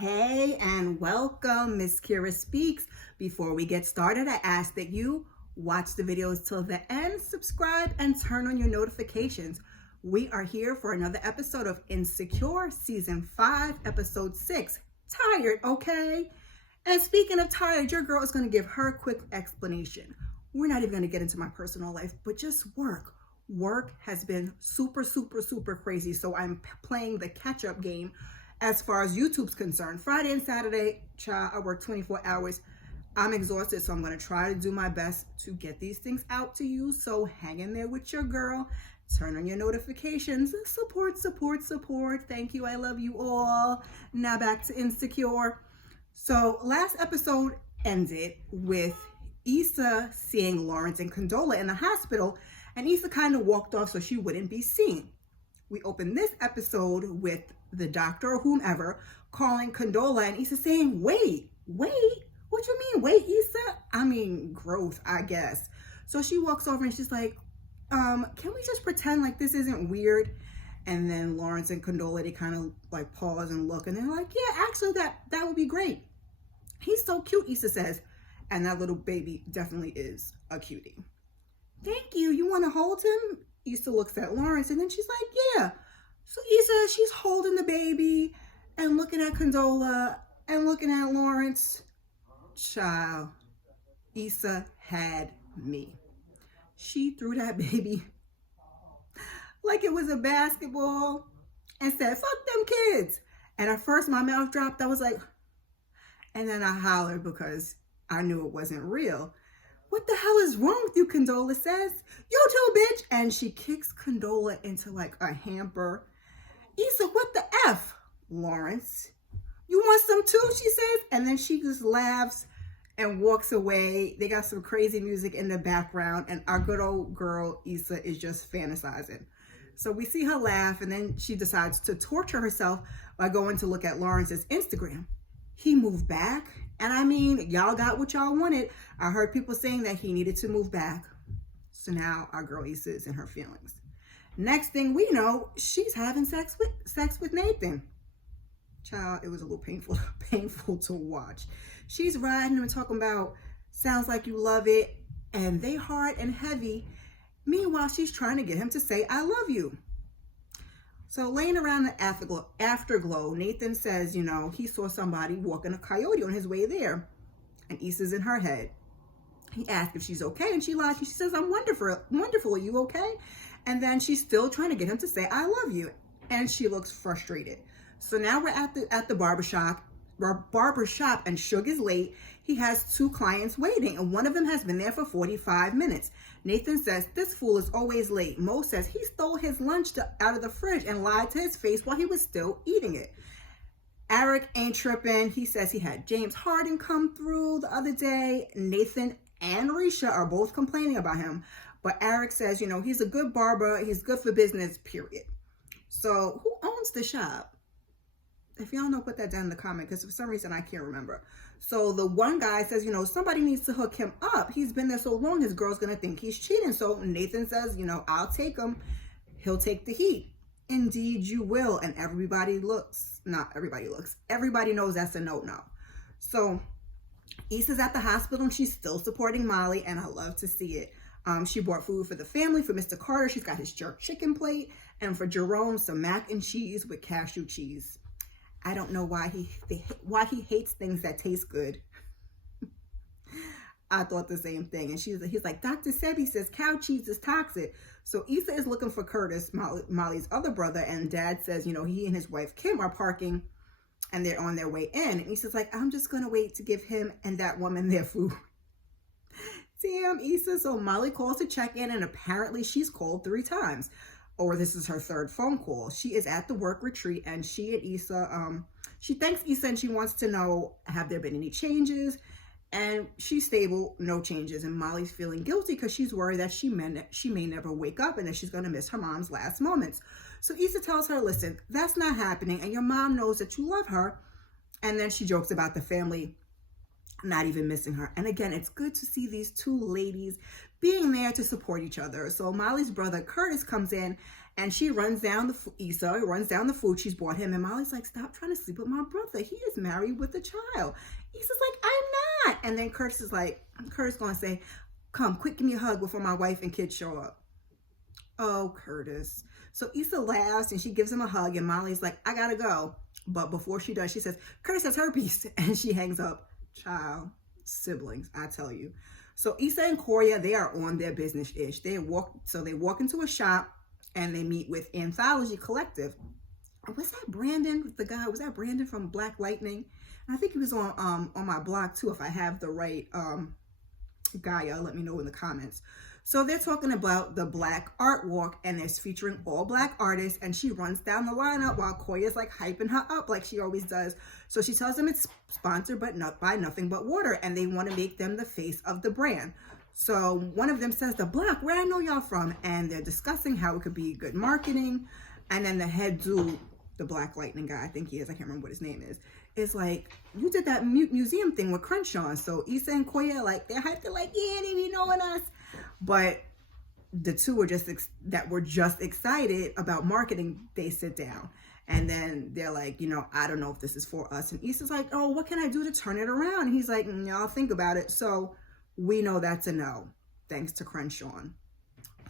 Hey, and welcome, msKIRAspeaks. Before we get started, I ask that you watch the videos till the end, subscribe, and turn on your notifications. We are here for another episode of Insecure, Season 5, Episode 6. Tired, okay? And speaking of tired, your girl is going to give her quick explanation. We're not even going to get into my personal life, but just work. Work has been super crazy, so I'm playing the catch-up game as far as YouTube's concerned. Friday and Saturday, child, I work 24 hours. I'm exhausted, so I'm going to try to do my best to get these things out to you. So hang in there with your girl. Turn on your notifications. Support. Thank you. I love you all. Now back to Insecure. So last episode ended with Issa seeing Lawrence and Condola in the hospital, and Issa kind of walked off so she wouldn't be seen. We opened this episode with the doctor or whomever calling Condola, and Issa saying, wait, what you mean, wait, Issa? I mean, growth, I guess. So she walks over and she's like, can we just pretend like this isn't weird? And then Lawrence and Condola, they kind of like pause and look, and they're like, yeah, actually that would be great. He's so cute, Issa says. And that little baby definitely is a cutie. Thank you. You want to hold him? Issa looks at Lawrence, and then she's like, yeah. So Issa, she's holding the baby and looking at Condola and looking at Lawrence. Child, Issa had me. She threw that baby like it was a basketball and said, fuck them kids. And at first my mouth dropped. I was like, and then I hollered because I knew it wasn't real. What the hell is wrong with you, Condola says. You too, bitch. And she kicks Condola into like a hamper. Issa, what the F? Lawrence, you want some too, she says. And then she just laughs and walks away. They got some crazy music in the background, and our good old girl, Issa, is just fantasizing. So we see her laugh, and then she decides to torture herself by going to look at Lawrence's Instagram. He moved back. And I mean, y'all got what y'all wanted. I heard people saying that he needed to move back. So now our girl Issa is in her feelings. Next thing we know, she's having sex with Nathan. Child, it was a little painful to watch. She's riding and talking about, sounds like you love it, and they hard and heavy. Meanwhile, she's trying to get him to say, I love you. So laying around the afterglow, Nathan says, you know, he saw somebody walking a coyote on his way there. And Issa's in her head. He asked if she's okay, and she lies. She says, I'm wonderful. Are you okay? And then she's still trying to get him to say, I love you. And she looks frustrated. So now we're at the barbershop, and Suge is late. He has 2 clients waiting, and one of them has been there for 45 minutes. Nathan says, this fool is always late. Mo says he stole his lunch out of the fridge and lied to his face while he was still eating it. Eric ain't tripping. He says he had James Harden come through the other day. Nathan and Risha are both complaining about him. But Eric says, you know, he's a good barber. He's good for business, period. So who owns the shop? If y'all know, put that down in the comment, because for some reason I can't remember. So the one guy says, you know, somebody needs to hook him up. He's been there so long, his girl's going to think he's cheating. So Nathan says, you know, I'll take him. He'll take the heat. Indeed, you will. And everybody knows that's a no-no. So Issa's at the hospital, and she's still supporting Molly, and I love to see it. She bought food for the family. For Mr. Carter, she's got his jerk chicken plate. And for Jerome, some mac and cheese with cashew cheese. I don't know why he hates things that taste good. I thought the same thing. And he's like, Dr. Sebi says cow cheese is toxic. So Issa is looking for Curtis, Molly's other brother, and Dad says, you know, he and his wife Kim are parking and they're on their way in. And Issa's like, I'm just going to wait to give him and that woman their food. Damn, Issa. So Molly calls to check in, and apparently she's called 3 times. Or this is her 3rd phone call. She is at the work retreat, and she and Issa, she thanks Issa, and she wants to know, have there been any changes? And she's stable, no changes. And Molly's feeling guilty because she's worried that she may never wake up and that she's going to miss her mom's last moments. So Issa tells her, listen, that's not happening, and your mom knows that you love her. And then she jokes about the family not even missing her. And again, it's good to see these 2 ladies being there to support each other. So Molly's brother Curtis comes in, And she runs down Issa runs down the food she's bought him. And Molly's like, stop trying to sleep with my brother. He is married with a child. Issa's like, I'm not. And then Curtis is like, Curtis going to say, come, quick, give me a hug before my wife and kids show up. Oh, Curtis. So Issa laughs and she gives him a hug. And Molly's like, I got to go. But before she does, she says, Curtis has herpes. And she hangs up. Child, siblings, I tell you. So Issa and Koya, they are on their business-ish. They walk into a shop and they meet with Anthology Collective. Was that Brandon, the guy? Was that Brandon from Black Lightning? And I think he was on my blog too. If I have the right guy, let me know in the comments. So they're talking about the Black Art Walk, and it's featuring all Black artists, and she runs down the lineup while Koya's like hyping her up like she always does. So she tells them it's sponsored but not by Nothing But Water, and they want to make them the face of the brand. So one of them says, the Block, where I know y'all from? And they're discussing how it could be good marketing. And then the head dude, the Black Lightning guy, I think he is, I can't remember what his name is like, you did that museum thing with Crenshawn. So Issa and Koya, like, they're hyped, they're like, yeah, they be knowing us. But the two were just excited about marketing. They sit down. And then they're like, I don't know if this is for us. And Issa's like, oh, what can I do to turn it around? And he's like, I'll think about it. So we know that's a no, thanks to Crenshawn.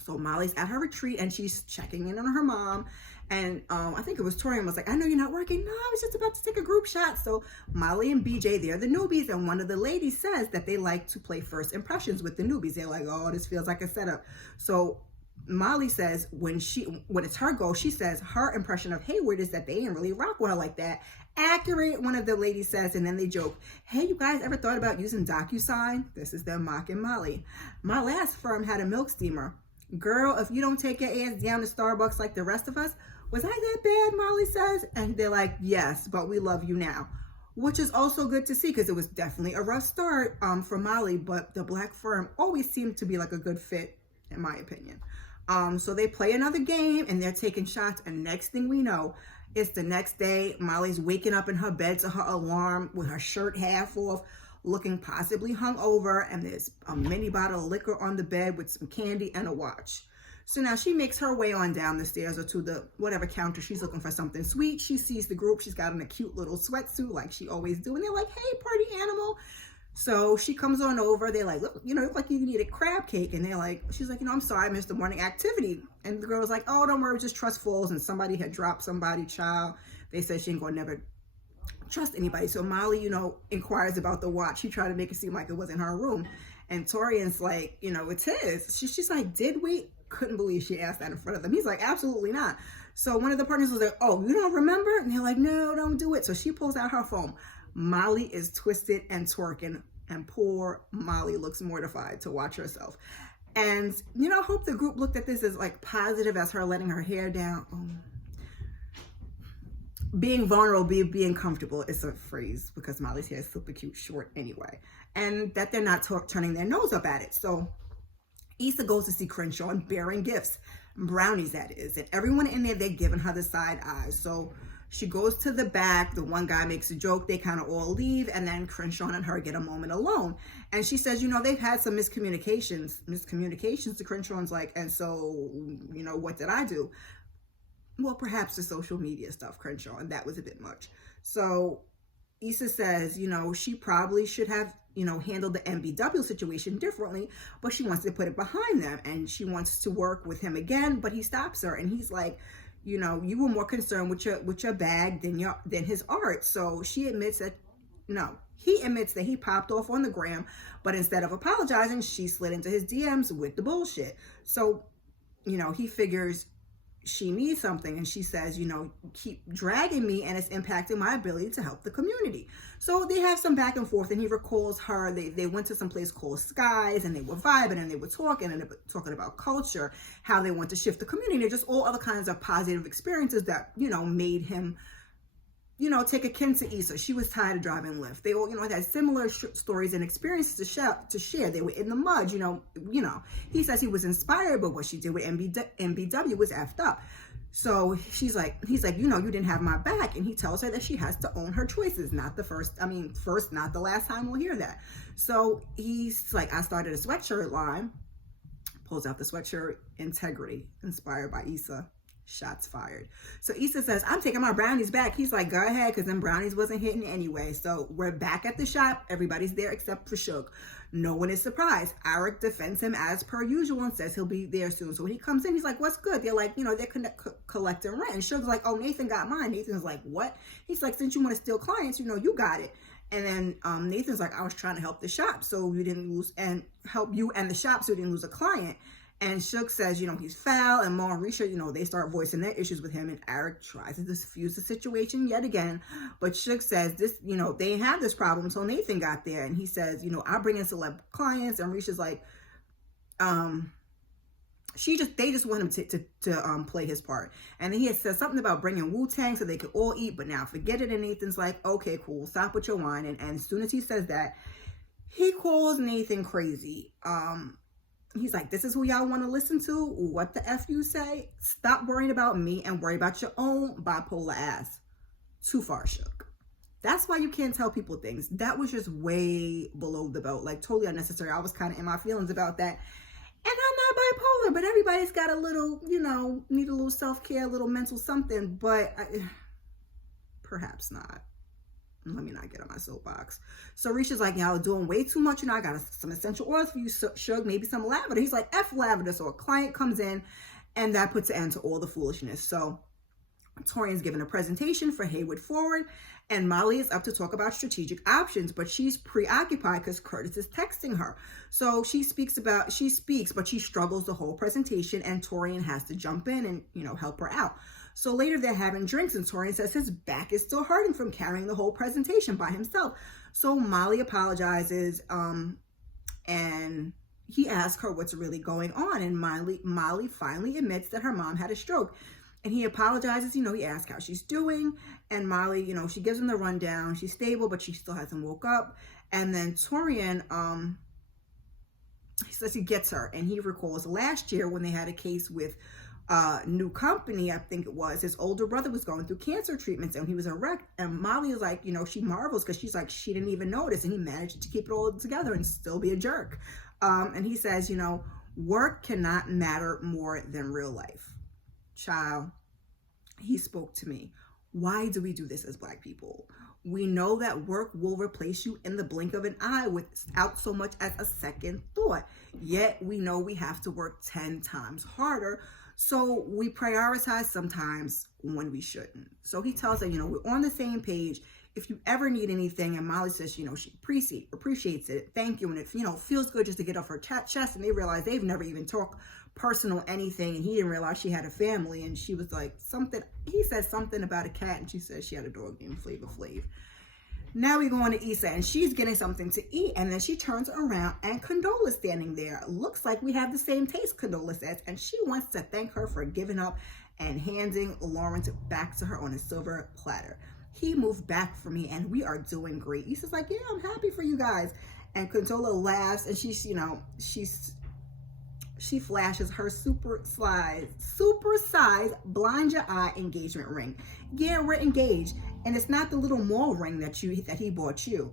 So Molly's at her retreat and she's checking in on her mom. And I think it was Torian was like, I know you're not working. No, I was just about to take a group shot. So Molly and BJ, they're the newbies. And one of the ladies says that they like to play first impressions with the newbies. They're like, oh, this feels like a setup. So Molly says when it's her goal, she says her impression of Hayward is that they didn't really rock well like that. Accurate, one of the ladies says, and then they joke, hey, you guys ever thought about using DocuSign? This is them mocking Molly. My last firm had a milk steamer. Girl, if you don't take your ass down to Starbucks like the rest of us, was I that bad, Molly says? And they're like, yes, but we love you now. Which is also good to see because it was definitely a rough start for Molly, but the Black firm always seemed to be like a good fit, in my opinion. So they play another game and they're taking shots, and next thing we know, it's the next day. Molly's waking up in her bed to her alarm with her shirt half off, looking possibly hungover, and there's a mini bottle of liquor on the bed with some candy and a watch. So now she makes her way on down the stairs or to the whatever counter. She's looking for something sweet. She sees the group. She's got on a cute little sweatsuit like she always do. And they're like, hey, party animal. So she comes on over. They're like, look, look like you need a crab cake. And they're like, she's like, I'm sorry, I missed the morning activity. And the girl was like, oh, don't worry, just trust falls. And somebody had dropped somebody, child. They said she ain't gonna never trust anybody. So Molly, inquires about the watch. She tried to make it seem like it wasn't her room. And Torian's like, it's his. She's like, did we? Couldn't believe she asked that in front of them. He's like, absolutely not. So one of the partners was like, oh, you don't remember? And they're like, no, don't do it. So she pulls out her phone. Molly is twisted and twerking, and poor Molly looks mortified to watch herself. And, I hope the group looked at this as like positive as her letting her hair down. Being vulnerable, being comfortable is a phrase because Molly's hair is super cute, short anyway. And that they're not turning their nose up at it. So Issa goes to see Crenshawn bearing gifts, brownies that is. And everyone in there, they're giving her the side eyes. So she goes to the back. The one guy makes a joke. They kind of all leave. And then Crenshawn and her get a moment alone. And she says, they've had some miscommunications to Crenshawn's like, and so, what did I do? Well, perhaps the social media stuff, Crenshaw, and that was a bit much. So Issa says, she probably should have, handled the MBW situation differently, but she wants to put it behind them and she wants to work with him again, but he stops her and he's like, you were more concerned with your bag than his art. So she admits that, he admits that he popped off on the gram, but instead of apologizing, she slid into his DMs with the bullshit. So, he figures she needs something, and she says, keep dragging me and it's impacting my ability to help the community. So they have some back and forth, and he recalls her. They went to some place called Skies, and they were vibing and they were talking about culture, how they want to shift the community, just all other kinds of positive experiences that made him take a kin to Issa. She was tired of driving Lyft. They all, had similar stories and experiences to share. They were in the mud, He says he was inspired, but what she did with MBW was effed up. So he's like, you didn't have my back. And he tells her that she has to own her choices. Not the last time we'll hear that. So he's like, I started a sweatshirt line, pulls out the sweatshirt, Integrity, inspired by Issa. Shots fired. So Issa says, I'm taking my brownies back. He's like, go ahead, because them brownies wasn't hitting anyway. So we're back at the shop. Everybody's there except for Suge. No one is surprised. Eric defends him as per usual and says he'll be there soon. So when he comes in, he's like, what's good? They're like, they're collecting rent. And Suge's like, oh, Nathan got mine. Nathan's like, what? He's like, since you want to steal clients, you got it. And then Nathan's like, I was trying to help the shop so you didn't lose, and help you and the shop so you didn't lose a client. And Suge says, he's foul, and Mo and Risha, they start voicing their issues with him, and Eric tries to diffuse the situation yet again. But Suge says this, they didn't have this problem until Nathan got there. And he says, I bring in celeb clients, and Risha's like, they just want him to play his part. And then he says something about bringing Wu-Tang so they could all eat, but now forget it. And Nathan's like, okay, cool, stop with your wine. And as soon as he says that, he calls Nathan crazy. He's like, this is who y'all want to listen to? What the F you say? Stop worrying about me and worry about your own bipolar ass. Too far, Suge. That's why you can't tell people things. That was just way below the belt. Like, totally unnecessary. I was kind of in my feelings about that. And I'm not bipolar, but everybody's got a little, need a little self-care, a little mental something. But perhaps not. Let me not get on my soapbox. So Risha's like, y'all doing way too much. I got some essential oils for you, Suge, maybe some lavender. He's like, F lavender. So a client comes in, and that puts an end to all the foolishness. So Torian's giving a presentation for Haywood Forward, and Molly is up to talk about strategic options, but she's preoccupied because Curtis is texting her. So she speaks, but she struggles the whole presentation, and Torian has to jump in and, help her out. So later they're having drinks, and Torian says his back is still hurting from carrying the whole presentation by himself. So Molly apologizes, and he asks her what's really going on. And Molly finally admits that her mom had a stroke. And he apologizes, he asks how she's doing. And Molly, she gives him the rundown. She's stable, but she still hasn't woke up. And then Torian, he says he gets her. And he recalls last year when they had a case with new company, I think it was, his older brother was going through cancer treatments and he was a wreck. And Molly is like, she marvels because she's like, she didn't even notice, and he managed to keep it all together and still be a jerk. And he says, work cannot matter more than real life. Child, he spoke to me. Why do we do this as Black people? We know that work will replace you in the blink of an eye without so much as a second thought. Yet we know we have to work 10 times harder. So we prioritize sometimes when we shouldn't. So he tells her, we're on the same page. If you ever need anything, and Molly says, she appreciates it. Thank you. And it, feels good just to get off her chest. And they realize they've never even talked personal anything. And he didn't realize she had a family. And she was like, he said something about a cat. And she said she had a dog named Flavor Flav. Now we go on to Issa, and she's getting something to eat, and then she turns around, and Condola's standing there. Looks like we have the same taste, Condola says, and she wants to thank her for giving up and handing Lawrence back to her on a silver platter. He moved back for me, and we are doing great. Issa's like, yeah, I'm happy for you guys. And Condola laughs, and she flashes her super size blind your eye engagement ring. Yeah, we're engaged. And it's not the little mall ring that he bought you.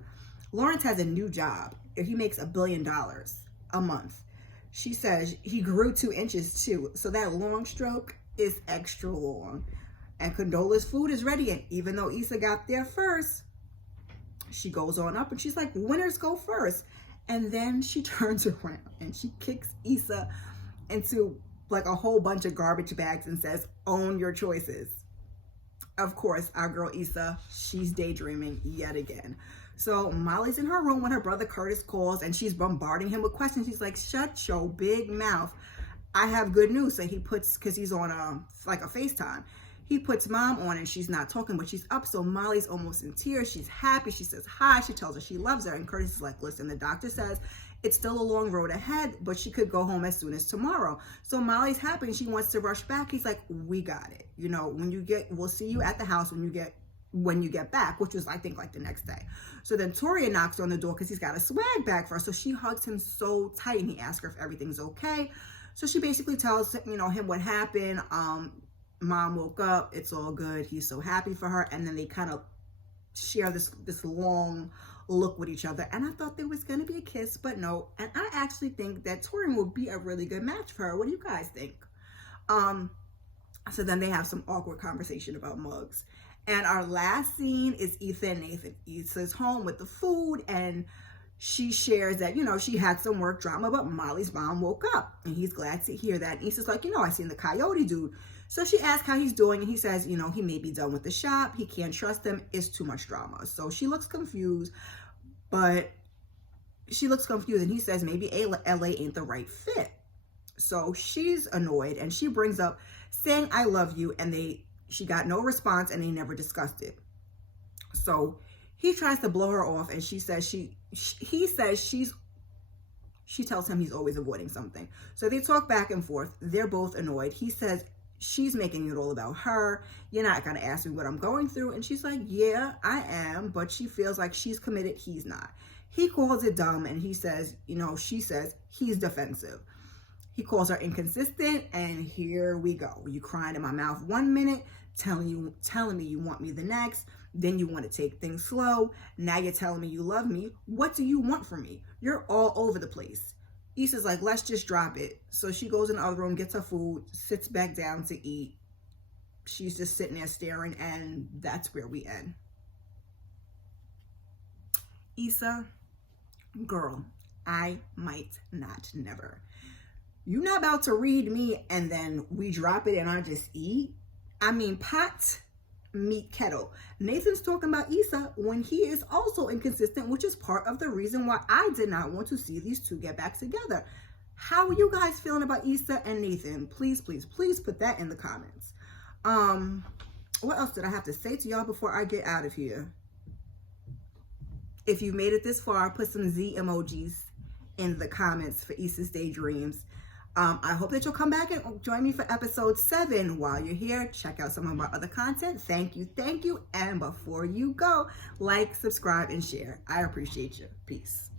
Lawrence has a new job. He makes $1 billion a month. She says he grew 2 inches too. So that long stroke is extra long. And Condola's food is ready. And even though Issa got there first, she goes on up and she's like, winners go first. And then she turns around and she kicks Issa into like a whole bunch of garbage bags and says, own your choices. Of course, our girl Issa, she's daydreaming yet again. So Molly's in her room when her brother Curtis calls, and she's bombarding him with questions. She's like, shut your big mouth. I have good news. So he puts, because he's on a FaceTime. He puts mom on and she's not talking, but she's up. So Molly's almost in tears. She's happy. She says hi. She tells her she loves her. And Curtis is like, listen, the doctor says it's still a long road ahead, but she could go home as soon as tomorrow. So Molly's happy and she wants to rush back. He's like, we got it. We'll see you at the house when you get back, which was, I think, like the next day. So then Torian knocks on the door because he's got a swag bag for her. So she hugs him so tight and he asks her if everything's okay. So she basically tells him what happened. Mom woke up, it's all good. He's so happy for her. And then they kind of share this long look with each other. And I thought there was going to be a kiss, but no. And I actually think that Torian will be a really good match for her. What do you guys think? So then they have some awkward conversation about mugs. And our last scene is Issa and Nathan. Issa's home with the food, and she shares that, she had some work drama, but Molly's mom woke up, and he's glad to hear that. And Issa's like, I seen the coyote dude. So she asks how he's doing, and he says, he may be done with the shop. He can't trust him. It's too much drama. So she looks confused, and he says maybe LA ain't the right fit. So she's annoyed, and she brings up saying I love you, and she got no response, and they never discussed it. So he tries to blow her off, and she tells him he's always avoiding something. So they talk back and forth. They're both annoyed. He says she's making it all about her. You're not gonna ask me what I'm going through. And she's like, yeah, I am, but she feels like she's committed. He's not. He calls it dumb, and she says he's defensive. He calls her inconsistent, and here we go. You crying in my mouth 1 minute, telling me you want me the next, then you want to take things slow. Now you're telling me you love me. What do you want from me? You're all over the place. Issa's like, let's just drop it. So she goes in the other room, gets her food, sits back down to eat. She's just sitting there staring, and that's where we end. Issa, girl, I might not never. You're not about to read me and then we drop it and I just eat. I mean, pot, meet kettle. Nathan's talking about Issa when he is also inconsistent, which is part of the reason why I did not want to see these two get back together. How are you guys feeling about Issa and Nathan? Please, please, please put that in the comments. What else did I have to say to y'all before I get out of here? If you made it this far, put some Z emojis in the comments for Issa's Daydreams. I hope that you'll come back and join me for episode 7. While you're here, check out some of my other content. Thank you. And before you go, like, subscribe, and share. I appreciate you. Peace.